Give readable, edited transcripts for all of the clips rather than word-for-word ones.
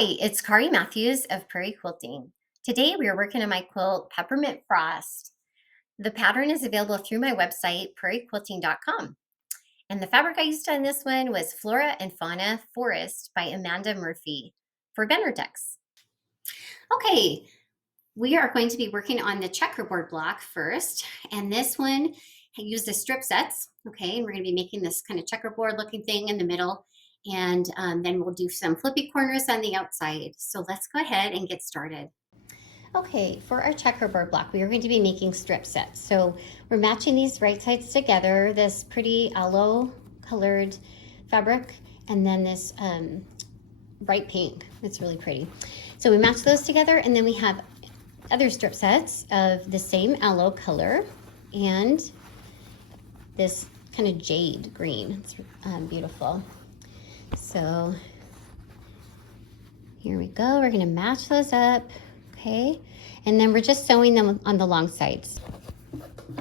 Hi, it's Kari Matthews of Prairie Quilting. Today we are working on my quilt Peppermint Frost. The pattern is available through my website, prairiequilting.com. And the fabric I used on this one was Flora and Fauna Forest by Amanda Murphy for Benartex. Okay, we are going to be working on the checkerboard block first. And this one, I used the strip sets. Okay, and we're going to be making this kind of checkerboard looking thing in the middle. And then we'll do some flippy corners on the outside. So let's go ahead and get started. Okay, for our checkerboard block, we are going to be making strip sets. So we're matching these right sides together, this pretty aloe colored fabric, and then this bright pink. It's really pretty. So we match those together, and then we have other strip sets of the same aloe color and this kind of jade green. It's beautiful. So here we go. We're going to match those up. Okay. And then we're just sewing them on the long sides.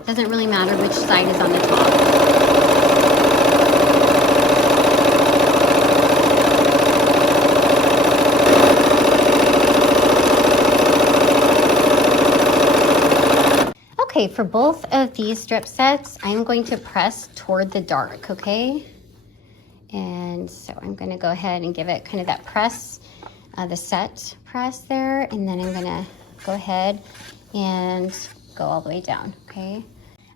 Doesn't really matter which side is on the top. Okay, for both of these strip sets, I'm going to press toward the dark, okay? And so I'm gonna go ahead and give it kind of that press, the set press there, and then I'm gonna go ahead and go all the way down, okay?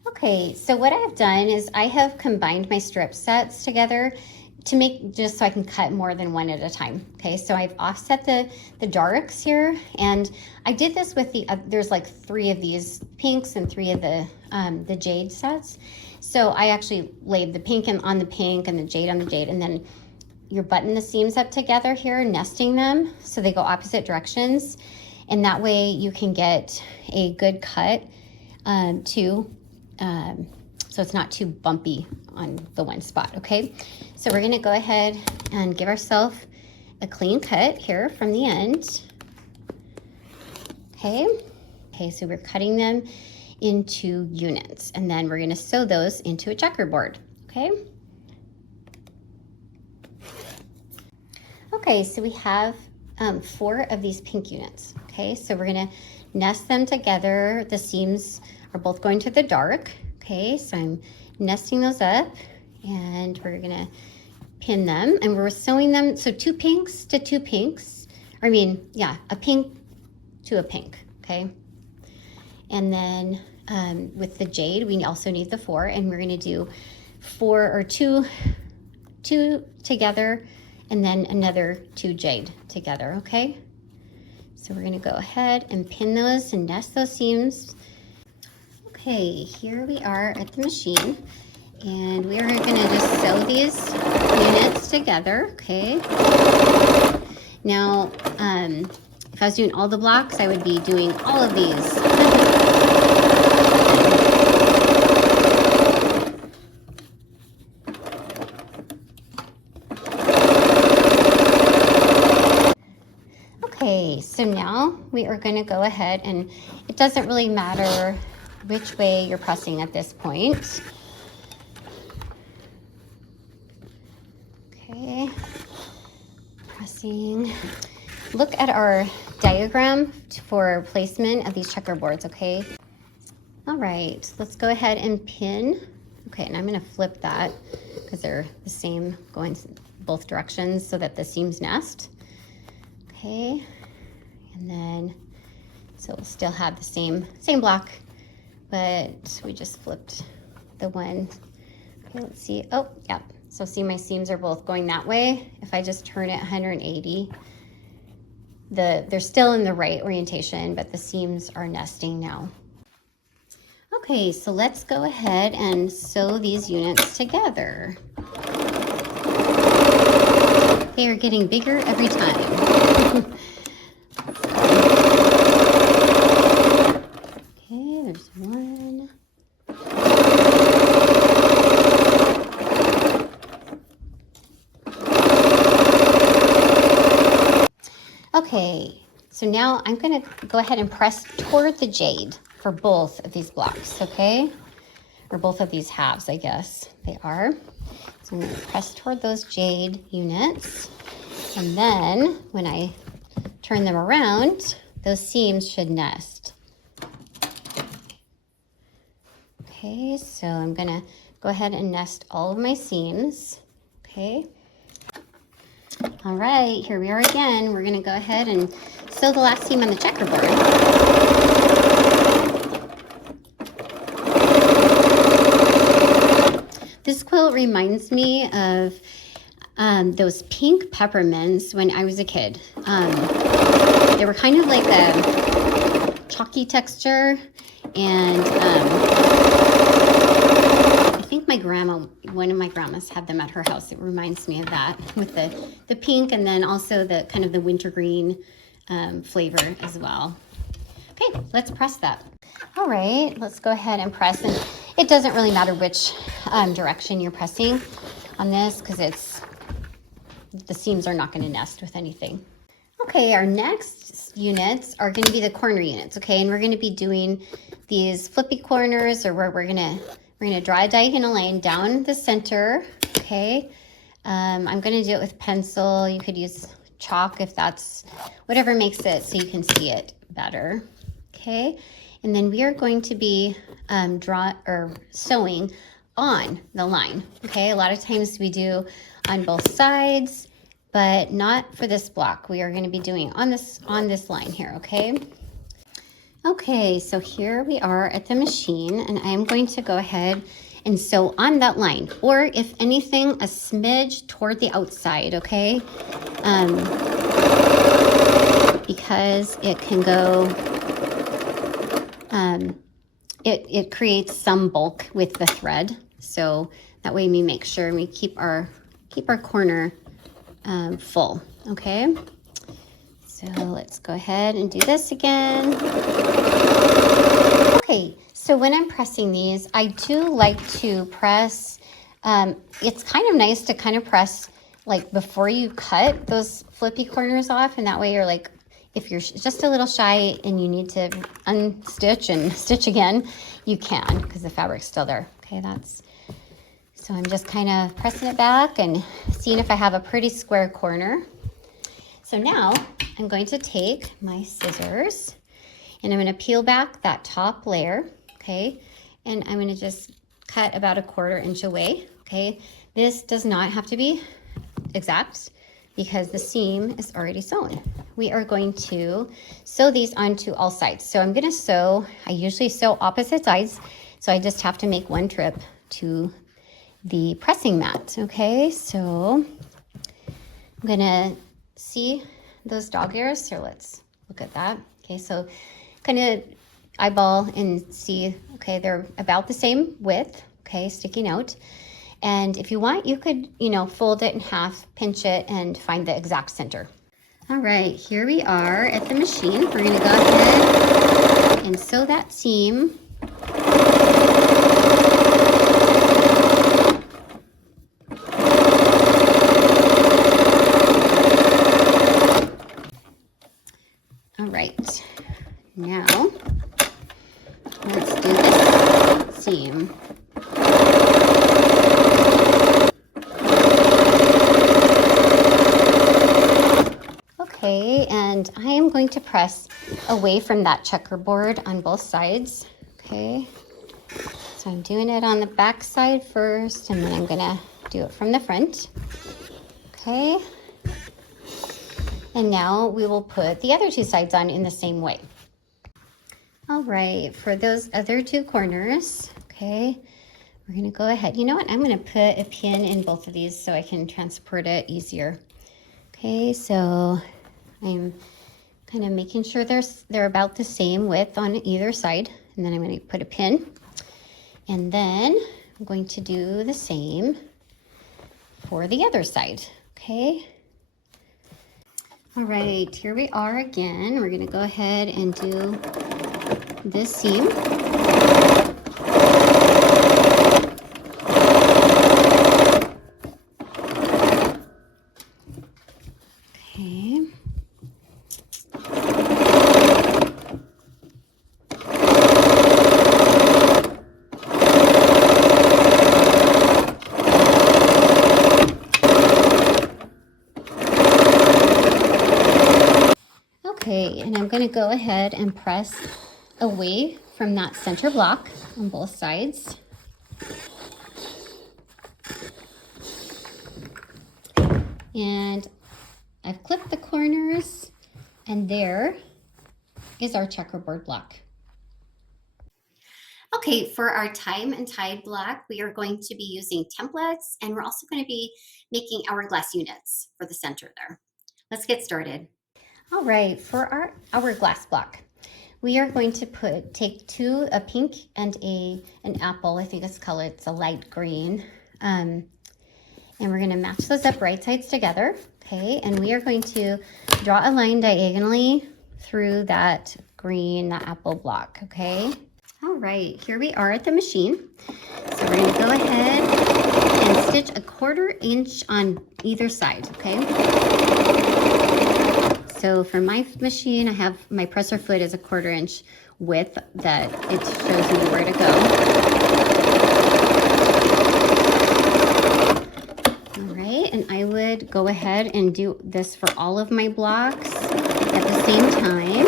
Okay, so what I've done is I have combined my strip sets together to make, just so I can cut more than one at a time. Okay, so I've offset the darks here, and I did this with the, there's like 3 of these pinks and 3 of the jade sets. So I actually laid the pink on the pink and the jade on the jade, and then you're buttoning the seams up together here, nesting them so they go opposite directions. And that way you can get a good cut so it's not too bumpy on the one spot, okay? So we're gonna go ahead and give ourselves a clean cut here from the end. Okay, so we're cutting them into units, and then we're gonna sew those into a checkerboard, okay? Okay, so we have 4 of these pink units, okay? So we're gonna nest them together. The seams are both going to the dark, okay? So I'm nesting those up, and we're gonna pin them, and we're sewing them, so 2 pinks to 2 pinks. I mean, yeah, a pink to a pink, okay? And then with the jade, we also need the 4, and we're gonna do 4 or 2 together, and then another 2 jade together, okay? So we're gonna go ahead and pin those and nest those seams. Okay, here we are at the machine, and we are gonna just sew these units together, okay? Now, if I was doing all the blocks, I would be doing all of these. Okay, so now we are going to go ahead, and it doesn't really matter which way you're pressing at this point. Okay, pressing. Look at our diagram for placement of these checkerboards, okay? All right, let's go ahead and pin. Okay, and I'm going to flip that because they're the same going both directions so that the seams nest. Okay, and then, so we'll still have the same block, but we just flipped the one. Okay, let's see. Oh, yeah. So see, my seams are both going that way. If I just turn it 180, they're still in the right orientation, but the seams are nesting now. Okay, so let's go ahead and sew these units together. They are getting bigger every time. Okay, there's one. Okay, so now I'm gonna go ahead and press toward the jade for both of these blocks, okay? Or both of these halves, I guess they are. So I'm gonna press toward those jade units. And then when I turn them around, those seams should nest. Okay, so I'm gonna go ahead and nest all of my seams. Okay. All right, here we are again. We're gonna go ahead and sew the last seam on the checkerboard. This quilt reminds me of those pink peppermints when I was a kid. They were kind of like a chalky texture, and I think my grandma, one of my grandmas had them at her house. It reminds me of that with the pink, and then also the kind of the wintergreen flavor as well. Okay, let's press that. All right, let's go ahead and press. And it doesn't really matter which direction you're pressing on this, because the seams are not going to nest with anything. Okay, our next units are going to be the corner units, okay? And we're going to be doing these flippy corners, or where we're going to draw a diagonal line down the center, okay? I'm going to do it with pencil. You could use chalk if that's whatever makes it so you can see it better, okay? And then we are going to be sewing on the line, okay? A lot of times we do on both sides, but not for this block. We are going to be doing on this line here, okay? Okay, so here we are at the machine, and I am going to go ahead and sew on that line, or if anything, a smidge toward the outside, okay? Because it can go, it creates some bulk with the thread, so that way we make sure we keep our corner full, okay? So let's go ahead and do this again. Okay, so when I'm pressing these, I do like to press, it's kind of nice to kind of press like before you cut those flippy corners off, and that way you're like, if you're just a little shy and you need to unstitch and stitch again, you can, because the fabric's still there. Okay, so I'm just kind of pressing it back and seeing if I have a pretty square corner. So now I'm going to take my scissors and I'm going to peel back that top layer, okay? And I'm going to just cut about 1/4 inch away, okay? This does not have to be exact because the seam is already sewn. We are going to sew these onto all sides. So I'm going to sew, I usually sew opposite sides, so I just have to make one trip to the pressing mat, okay? So I'm gonna see those dog ears, so let's look at that. Okay, so kind of eyeball and see, okay, they're about the same width, okay, sticking out. And if you want, you could, fold it in half, pinch it, and find the exact center. All right, here we are at the machine. We're gonna go ahead and sew that seam. All right, now let's do this seam. Okay, and I am going to press away from that checkerboard on both sides, okay? So I'm doing it on the back side first, and then I'm gonna do it from the front, okay? And now we will put the other two sides on in the same way. All right, for those other two corners, okay, we're gonna go ahead. You know what, I'm gonna put a pin in both of these so I can transport it easier. Okay, so I'm kind of making sure they're about the same width on either side, and then I'm gonna put a pin. And then I'm going to do the same for the other side, okay? All right, here we are again. We're gonna go ahead and do this seam. Okay. Okay, and I'm gonna go ahead and press away from that center block on both sides. And I've clipped the corners, and there is our checkerboard block. Okay, for our time and tide block, we are going to be using templates, and we're also going to be making hourglass units for the center there. Let's get started. All right, for our hourglass block, we are going to take a pink and an apple. I think it's colored, it's a light green. And we're going to match those up right sides together. Okay, and we are going to draw a line diagonally through that apple block. Okay. All right, here we are at the machine. So we're going to go ahead and stitch a 1/4 inch on either side. Okay. So for my machine, I have my presser foot is a 1/4 inch width that it shows me where to go. All right, and I would go ahead and do this for all of my blocks at the same time.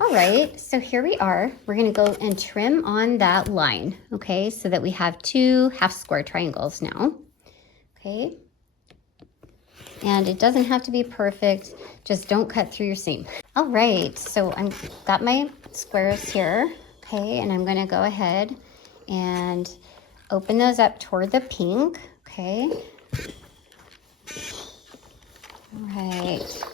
All right, so here we are. We're gonna go and trim on that line, okay? So that we have 2 half square triangles now, okay? And it doesn't have to be perfect, just don't cut through your seam. All right, so I've got my squares here, okay? And I'm gonna go ahead and open those up toward the pink, okay? All right.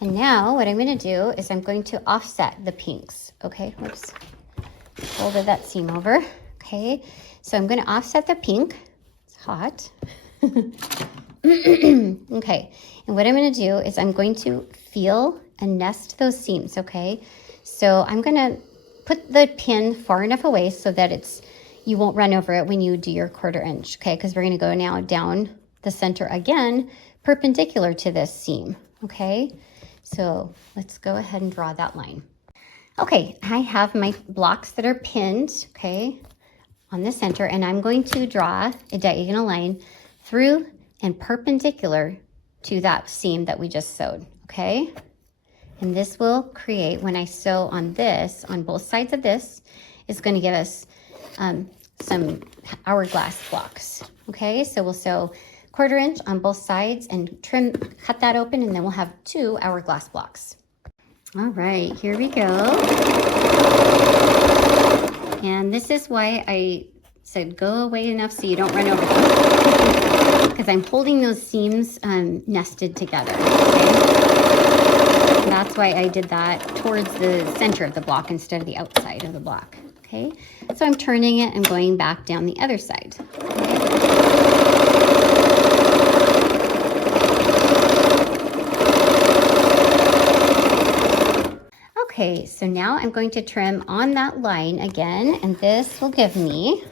And now what I'm going to do is I'm going to offset the pinks. Okay, whoops, folded that seam over. Okay, so I'm going to offset the pink. It's hot. Okay, and what I'm going to do is I'm going to feel and nest those seams. Okay, so I'm going to put the pin far enough away so that you won't run over it when you do your 1/4 inch. Okay, because we're going to go now down the center again, perpendicular to this seam. Okay. So let's go ahead and draw that line. Okay, I have my blocks that are pinned, okay, on the center, and I'm going to draw a diagonal line through and perpendicular to that seam that we just sewed, okay? And this will create, when I sew on this, on both sides of this, is going to give us some hourglass blocks, okay? So we'll sew 1/4 inch on both sides and cut that open, and then we'll have 2 hourglass blocks. All right, here we go. And this is why I said go away enough so you don't run over them, because I'm holding those seams nested together. Okay? That's why I did that towards the center of the block instead of the outside of the block. Okay, so I'm turning it and going back down the other side. Okay? Okay, so now I'm going to trim on that line again, and this will give me,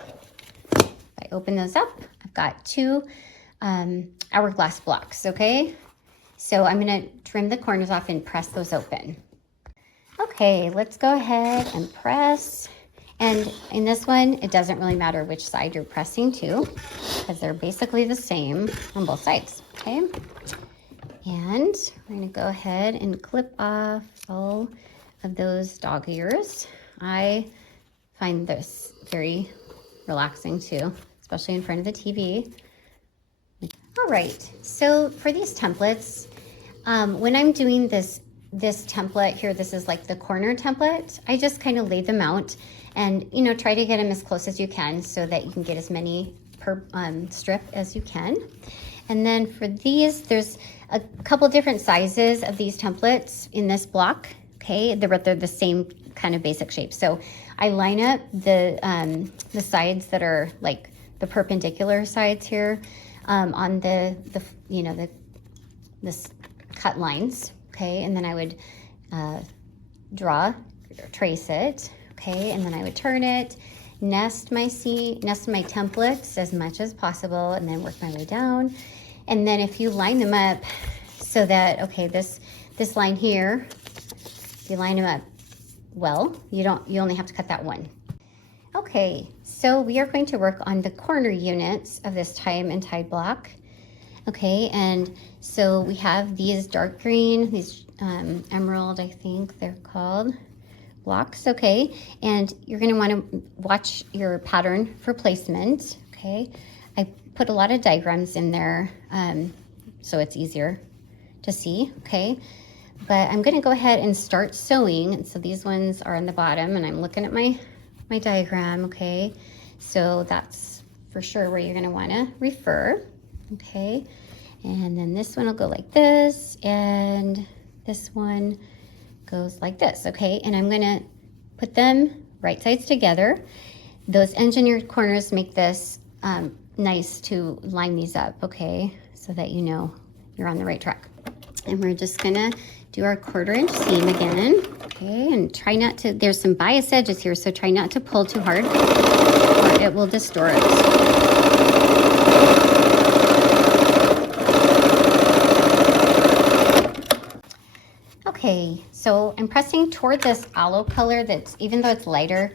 if I open those up, I've got 2 hourglass blocks, okay? So I'm gonna trim the corners off and press those open. Okay, let's go ahead and press. And in this one, it doesn't really matter which side you're pressing to, because they're basically the same on both sides, okay? And we're gonna go ahead and clip off all of those dog ears. I find this very relaxing too, especially in front of the TV. All right, so for these templates, when I'm doing this template here, this is like the corner template, I just kind of lay them out and, you know, try to get them as close as you can so that you can get as many per strip as you can. And then for these, there's a couple different sizes of these templates in this block. Okay, they're the same kind of basic shape. So I line up the sides that are like the perpendicular sides here on the cut lines. Okay, and then I would trace it. Okay, and then I would turn it, nest my templates as much as possible, and then work my way down. And then if you line them up so that, okay, this line here, if you line them up well, you only have to cut that one. Okay, so we are going to work on the corner units of this tie and tie block. Okay, and so we have these dark green, these emerald, I think they're called, blocks, okay? And you're gonna wanna watch your pattern for placement, okay? I put a lot of diagrams in there so it's easier to see, okay? But I'm gonna go ahead and start sewing. And so these ones are on the bottom and I'm looking at my diagram, okay? So that's for sure where you're gonna wanna refer, okay? And then this one will go like this, and this one goes like this, okay? And I'm gonna put them right sides together. Those engineered corners make this nice to line these up, okay? So that you know you're on the right track. And we're just gonna do our 1/4 inch seam again, okay? And try not to, there's some bias edges here, so try not to pull too hard or it will distort. Okay, so I'm pressing toward this aloe color that's, even though it's lighter,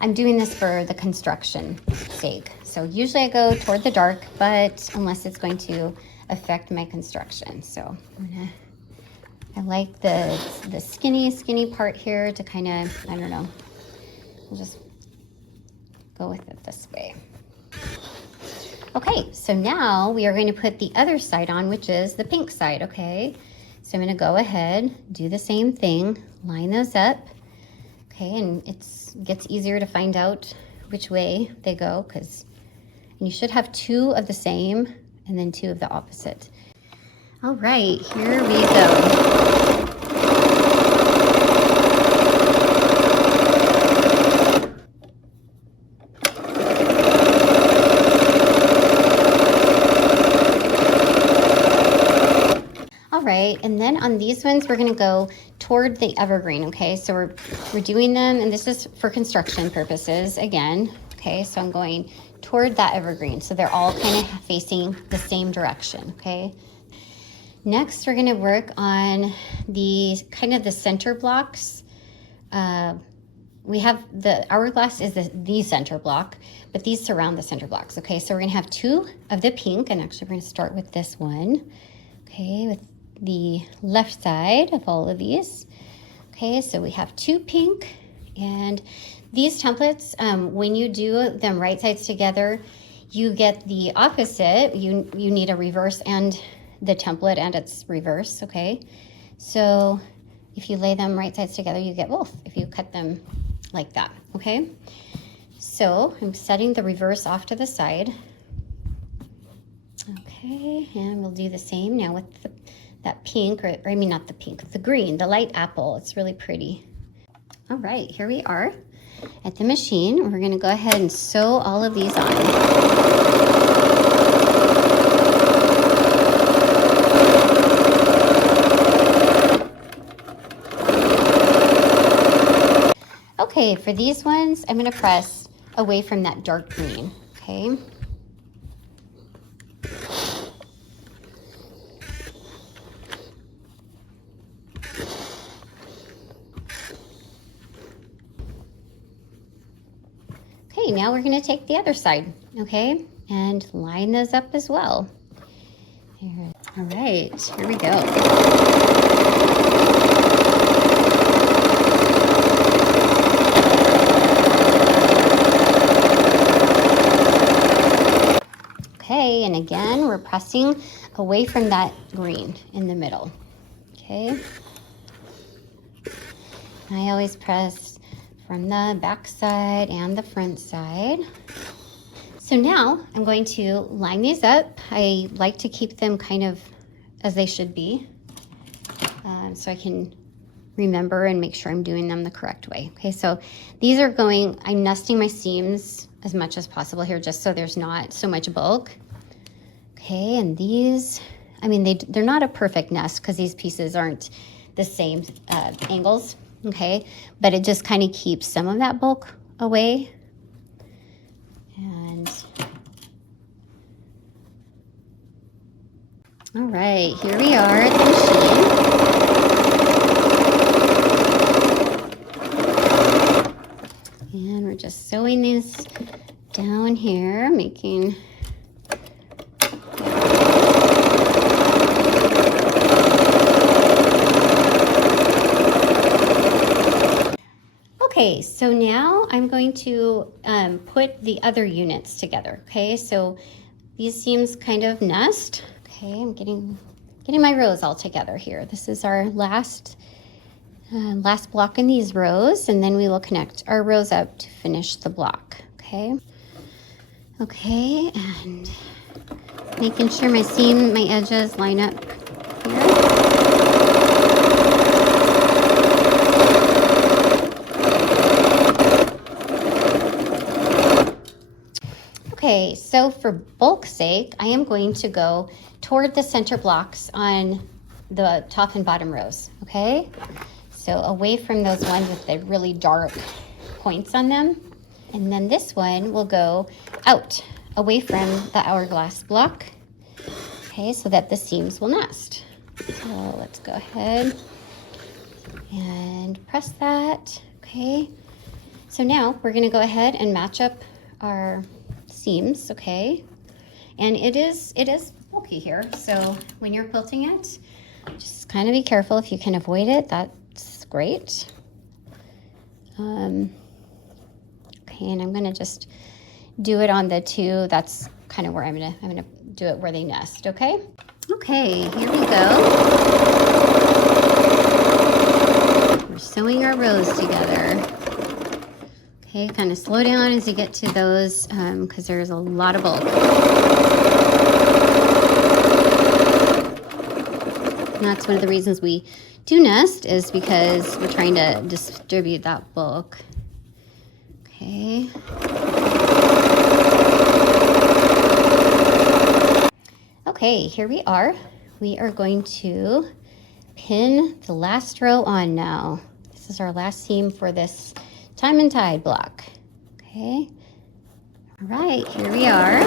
I'm doing this for the construction sake. So usually I go toward the dark, but unless it's going to affect my construction. So I like the skinny part here to kind of, I don't know, I'll just go with it this way. Okay, so now we are going to put the other side on, which is the pink side, okay? So I'm gonna go ahead, do the same thing, line those up, okay? And it gets easier to find out which way they go, because you should have 2 of the same and then 2 of the opposite. All right, here we go. All right, and then on these ones, we're gonna go toward the evergreen, okay? So we're doing them, and this is for construction purposes, again, okay? So I'm going toward that evergreen, so they're all kind of facing the same direction, okay? Next, we're gonna work on the kind of the center blocks. We have the hourglass is the center block, but these surround the center blocks, okay? So we're gonna have 2 of the pink, and actually we're gonna start with this one, okay, with the left side of all of these. Okay, so we have 2 pink, and these templates, when you do them right sides together, you get the opposite. You need a reverse and the template and its reverse, okay? So if you lay them right sides together, you get both if you cut them like that, okay? So I'm setting the reverse off to the side. Okay, and we'll do the same now with that pink, or I mean not the pink, the green, the light apple. It's really pretty. All right, here we are at the machine. We're gonna go ahead and sew all of these on. Okay, for these ones, I'm gonna press away from that dark green, okay? Okay, now we're gonna take the other side, okay? And line those up as well. Here. All right, here we go. Okay, and again, we're pressing away from that green in the middle, okay? I always press from the back side and the front side. So now I'm going to line these up. I like to keep them kind of as they should be, so I can remember and make sure I'm doing them the correct way. Okay, so these are going, I'm nesting my seams as much as possible here just so there's not so much bulk. Okay, and these, I mean, they're not a perfect nest because these pieces aren't the same angles, okay? But it just kind of keeps some of that bulk away. And all right, here we are at the machine. And we're just sewing these down here, making okay, so now I'm going to put the other units together. Okay, so these seams kind of nest. Okay, I'm getting my rows all together here. This is our last block in these rows, and then we will connect our rows up to finish the block. Okay. Okay, and making sure my edges line up here. Okay, so for bulk's sake, I am going to go toward the center blocks on the top and bottom rows, okay? So away from those ones with the really dark points on them. And then this one will go out, away from the hourglass block, okay, so that the seams will nest. So let's go ahead and press that, okay? So now we're gonna go ahead and match up our seams, okay? And it is bulky here, so when you're quilting it, just kind of be careful. If you can avoid it, that's great. Okay, and I'm gonna just do it on the two. That's kind of where I'm gonna do it where they nest, okay? Okay, here we go. We're sewing our rows together. Okay, kind of slow down as you get to those because there's a lot of bulk. And that's one of the reasons we do nest, is because we're trying to distribute that bulk. Okay. Okay, here we are. We are going to pin the last row on now. This is our last seam for this time and tide block. Okay. All right, here we are.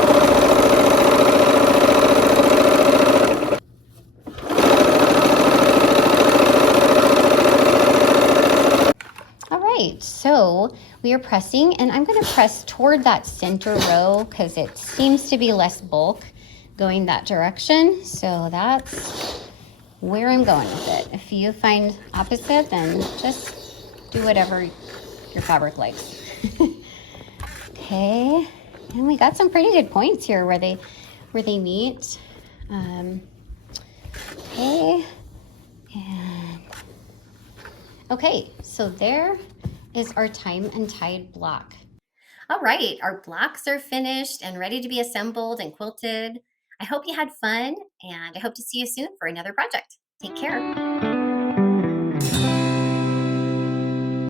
All right, so we are pressing, and I'm going to press toward that center row because it seems to be less bulk going that direction. So that's where I'm going with it. If you find opposite, then just do whatever your fabric likes. Okay, and we got some pretty good points here where they meet. Okay, and okay, so there is our time and tide block. All right, our blocks are finished and ready to be assembled and quilted. I hope you had fun, and I hope to see you soon for another project. Take care.